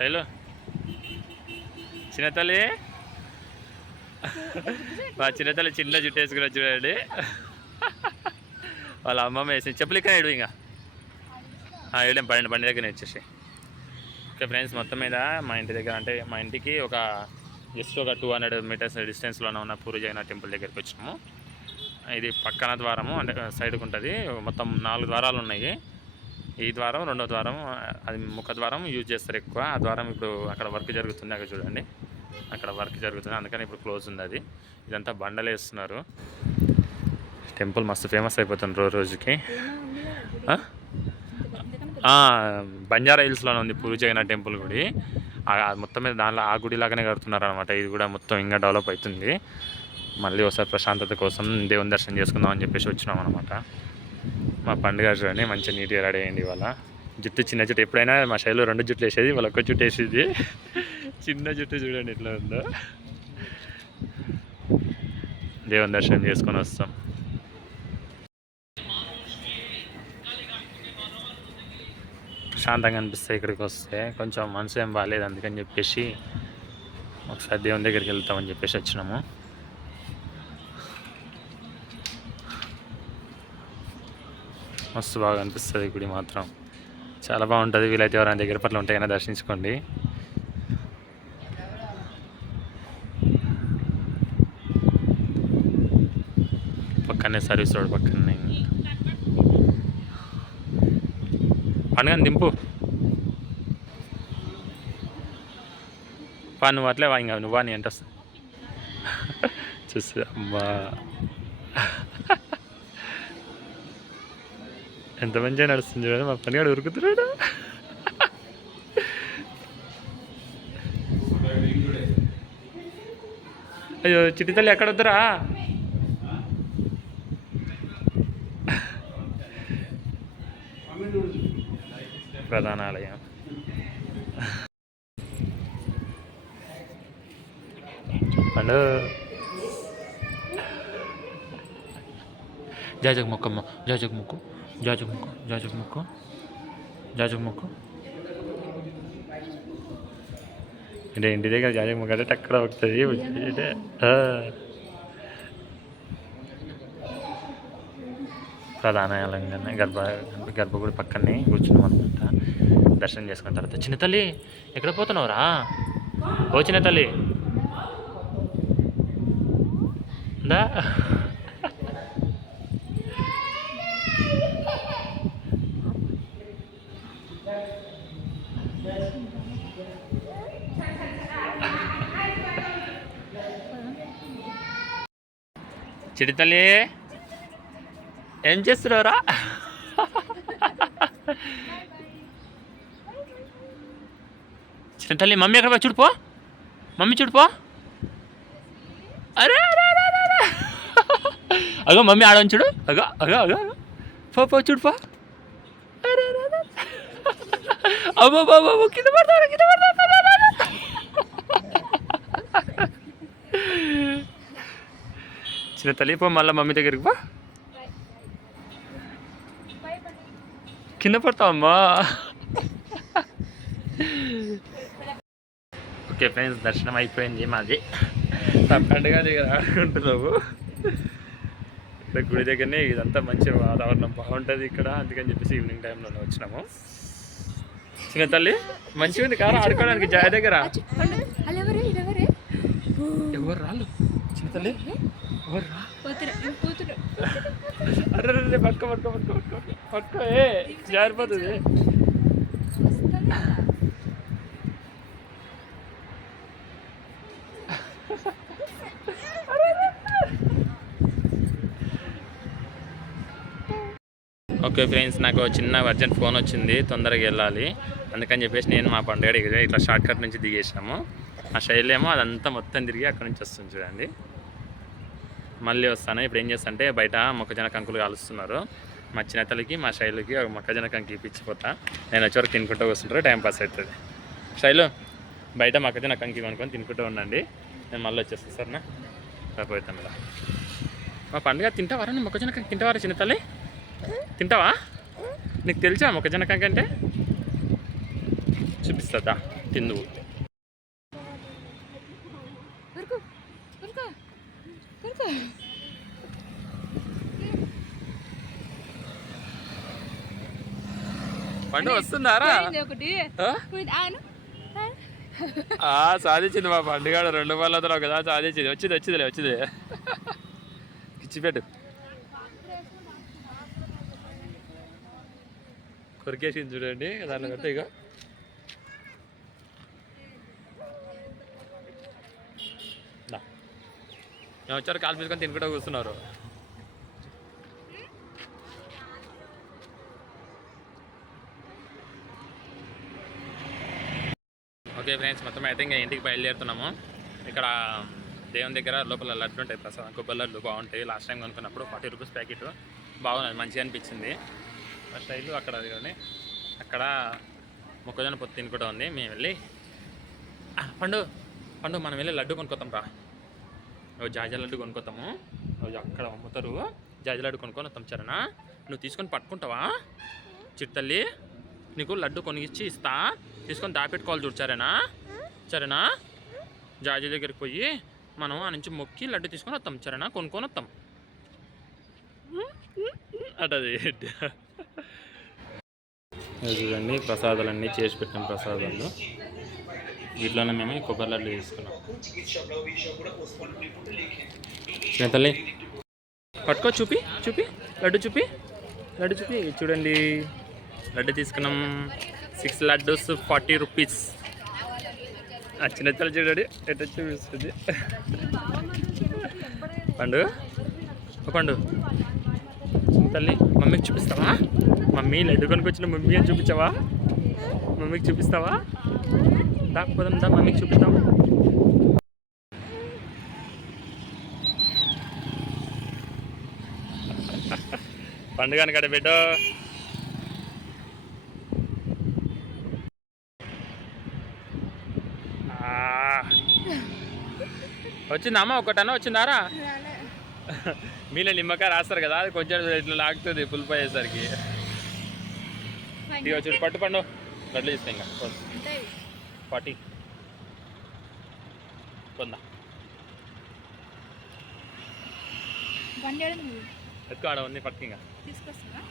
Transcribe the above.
శైలు చిన్నతల్లి మా చిన్నతల్లి చిన్న జుట్టు వేసుకుని చూడండి. వాళ్ళ అమ్మమ్మ వేసి చెప్పులు ఇక్కడ ఏడు ఇంకా. ఏడు బండి బండి దగ్గర వచ్చేసి ఓకే ఫ్రెండ్స్ మొత్తం మీద మా ఇంటి దగ్గర అంటే మా ఇంటికి ఒక జస్ట్ ఒక టూ హండ్రెడ్ మీటర్స్ డిస్టెన్స్లోనే ఉన్న పూరి జగన్నాథ్ టెంపుల్ దగ్గరికి వచ్చినాము. ఇది పక్కన ద్వారము అంటే సైడ్కి ఉంటుంది. మొత్తం నాలుగు ద్వారాలు ఉన్నాయి. ఈ ద్వారం రెండో ద్వారం అది ముఖ ద్వారం యూజ్ చేస్తారు ఎక్కువ. ఆ ద్వారం ఇప్పుడు అక్కడ వర్క్ జరుగుతుంది అక్కడ చూడండి. అక్కడ వర్క్ జరుగుతుంది. అందుకని ఇప్పుడు క్లోజ్ ఉంది అది. ఇదంతా బండలు వేస్తున్నారు. టెంపుల్ మస్తు ఫేమస్ అయిపోతుంది రోజు రోజుకి. బంజారా హిల్స్లోనే ఉంది పూరి జగన్నాథ్ టెంపుల్ గుడి. మొత్తం మీద దానిలో ఆ గుడి లాగానే కడుతున్నారు అనమాట ఇది కూడా మొత్తం ఇంకా డెవలప్ అవుతుంది. మళ్ళీ ఒకసారి ప్రశాంతత కోసం దేవుని దర్శనం చేసుకుందాం అని చెప్పేసి వచ్చినాం అనమాట మా పండుగ చూడండి మంచిగా నీట్గా రెడీ అయింది ఇవాళ. జుట్టు చిన్న జుట్టు ఎప్పుడైనా మా శైలిలో రెండు జుట్లు వేసేది వాళ్ళ ఒక్క జుట్టు వేసేది. చిన్న జుట్టు చూడండి ఎట్లా ఉందో. దేవుని దర్శనం చేసుకొని వస్తాం. ప్రశాంతంగా అనిపిస్తాయి ఇక్కడికి వస్తే. కొంచెం మనసు ఏం బాగాలేదు అందుకని చెప్పేసి ఒకసారి దేవుని దగ్గరికి వెళ్తామని చెప్పేసి వచ్చినాము. మస్తు బాగా అనిపిస్తుంది గుడి మాత్రం. చాలా బాగుంటుంది. వీలైతే ఎవరైనా దగ్గర పట్ల ఉంటే కన్నా దర్శించుకోండి. పక్కనే సర్వీస్ రోడ్ పక్కనే. పండుగ దింపు. పా నువ్వు అట్లే వా ఇంకా నువ్వా నీ ఎంత చూసి అమ్మా ఎంత మంచిగా నడుస్తుంది చూడండి మా పని కూడా ఉరుకుతున్నాడు. అయ్యో చిట్టి తల్లి ఎక్కడ వద్దురా? ప్రధాన ఆలయం. చెప్పండు జాజక్ మొక్కమ్మ జాజక్ మొక్కు జాజక్ మొక్కు జాజక్ మొక్కు జాజక్ మొక్కు అంటే ఇంటి దగ్గర జాజక్ మొక్క అంటే అక్కడ వస్తుంది అంటే, ఆ. ప్రధాన ఆలయంగానే గర్భ గర్భగుడి పక్కనే కూర్చున్నాం అనమాట దర్శనం చేసుకున్న తర్వాత చిన్న తల్లి ఎక్కడ పోతున్నావురా ఓ చిన్న తల్లి దా చిడి ఏం చేస్తున్నారా చిన్న మమ్మీ ఎక్కడ చూడిపో. మమ్మీ చూడిపో. అరే అరే అరే అగో మమ్మీ ఆడని చూడు. అగో అగో అగో అగో. పో పో చూడుపో. అరే అబ్బో బాబో కింద పడతా కింద పడతాడు చిన్న తల్లి పో మళ్ళీ మమ్మీ దగ్గరికి పో. కింద పడతావమ్మా ఓకే ఫ్రెండ్స్ దర్శనం అయిపోయింది మాది. పండుగ దగ్గర ఆడుకుంటున్నాము ఇక్కడ గుడి దగ్గరనే ఇదంతా మంచి వాతావరణం బాగుంటుంది ఇక్కడ. అందుకని చెప్పేసి ఈవినింగ్ టైంలో వచ్చినాము. చిన్న తల్లి మంచిగా ఉంది కారా ఆడుకోవడానికి? జాయ దగ్గర. ఎవరు రాళ్ళు? తల్లి. అరే పక్క పక్క పక్క పక్క పక్క ఏ జారిపోతుంది. ఓకే ఫ్రెండ్స్ నాకు చిన్న అర్జెంట్ ఫోన్ వచ్చింది తొందరగా వెళ్ళాలి. అందుకని చెప్పేసి నేను మా పండుగ ఇట్లా షార్ట్ కట్ నుంచి దిగేసాము ఆ శైలి ఏమో అదంతా మొత్తం తిరిగి అక్కడ నుంచి వస్తుంది చూడండి. మళ్ళీ వస్తాను. ఇప్పుడు ఏం చేస్తా అంటే బయట మొక్కజొన్న కంకులు కాలుస్తున్నారు. మా చిన్నతలకి మా శైలుకి ఒక మొక్కజొన్న కంకి ఇప్పించిపోతా నేను వచ్చే వరకు తినుకుంటూ వస్తుంటారు టైం పాస్ అవుతుంది. శైలు బయట మొక్కజొన్న కంకి కొనుక్కొని తినుకుంటూ ఉండండి. నేను మళ్ళీ వచ్చేస్తాను సరేనా? పోతాం ఇలా మా పండుగ తింటావారా? నువ్వు మొక్కజొన్న కంకి తింటావారా చిన్న తల్లి? తింటావా? నీకు తెలుసా మొక్కజొన్న కంకి అంటే? చూపిస్తుందా తిందువు. పండు వస్తున్నారా? ఒకటి. ఆ? సాధించింది మా పండుగ రెండు వాళ్ళతో కదా సాధించింది. వచ్చింది వచ్చిందిలే వచ్చింది. ఇచ్చిపెట్టు కొరికేసింది చూడండి. దాన్ని కట్ట ఇక దా. మేము వచ్చారు? కాలు పీసుకొని తినుకుంటూ కూర్చున్నారు. ఓకే ఫ్రెండ్స్ మొత్తం అయితే ఇంకా ఇంటికి బయలుదేరుతున్నాము. ఇక్కడ దేవుని దగ్గర లోపల లడ్డు ఉంటాయి ప్రసాదం కొబ్బరి లడ్డు బాగుంటాయి. లాస్ట్ టైం కొనుక్కున్నప్పుడు ఫార్టీ రూపీస్ ప్యాకెట్. బాగున్నది మంచిగా అనిపించింది. ఫస్ట్ ఐదు అక్కడ కానీ అక్కడ మొక్కజొన్న పొత్తు తినుకుంటూ ఉంది. మేము వెళ్ళి పండు పండు మనం వెళ్ళి లడ్డు కొనుక్కోతాం రా. ఓ జాజా లడ్డు కొనుక్కోతాము ఓ అక్కడ అమ్ముతారు. జాజా లడ్డు కొనుక్కొని వస్తాం చరణా. నువ్వు తీసుకొని పట్టుకుంటావా? చిట్టల్లి నీకు లడ్డు కొనిచ్చి ఇస్తా. తీసుకొని దాపెట్టుకోవాలి చూడు సరేనా సరేనా జాజీ దగ్గరికి పోయి మనం ఆ నుంచి మొక్కి లడ్డు తీసుకొని వస్తాం సరేనా కొనుక్కొని వస్తాం అటది చూడండి ప్రసాదాలన్నీ చేసి పెట్టిన ప్రసాదాలు. వీటిలోనే మేము ఈ కొబ్బరి లడ్డు తీసుకున్నాం తల్లి? పట్టుకో చూపి చూపి లడ్డు చూపి. లడ్డు చూపి చూడండి. లడ్డు తీసుకున్నాం. సిక్స్ లడ్డూస్ ఫార్టీ రూపీస్ ఆ చిన్న తల్లి చూడండి ఎట్లా చూపిస్తుంది. పండు పండు. తల్లి? మమ్మీకి చూపిస్తావా? మమ్మీ లడ్డు కొనుకొచ్చిన మమ్మీ అని చూపించావా? మమ్మీకి చూపిస్తావా? దా పోదాం దా మమ్మీకి చూపిస్తావా పండుగని కడ బిడ్డ వచ్చిందమ్మా ఒకటన్నా వచ్చిందారా? మీలో నిమ్మకాయ రాస్తారు కదా అది కొంచెం ఇట్లా లాగుతుంది పులిపి అయ్యేసరికి. వచ్చి పట్టు పండు. గడ్డలు ఇస్తాయి ఇంకా. ఫార్టీ. కొందా. బండి ఆడ ఉంది పట్టుకు ఇంకా తీసుకొస్తావా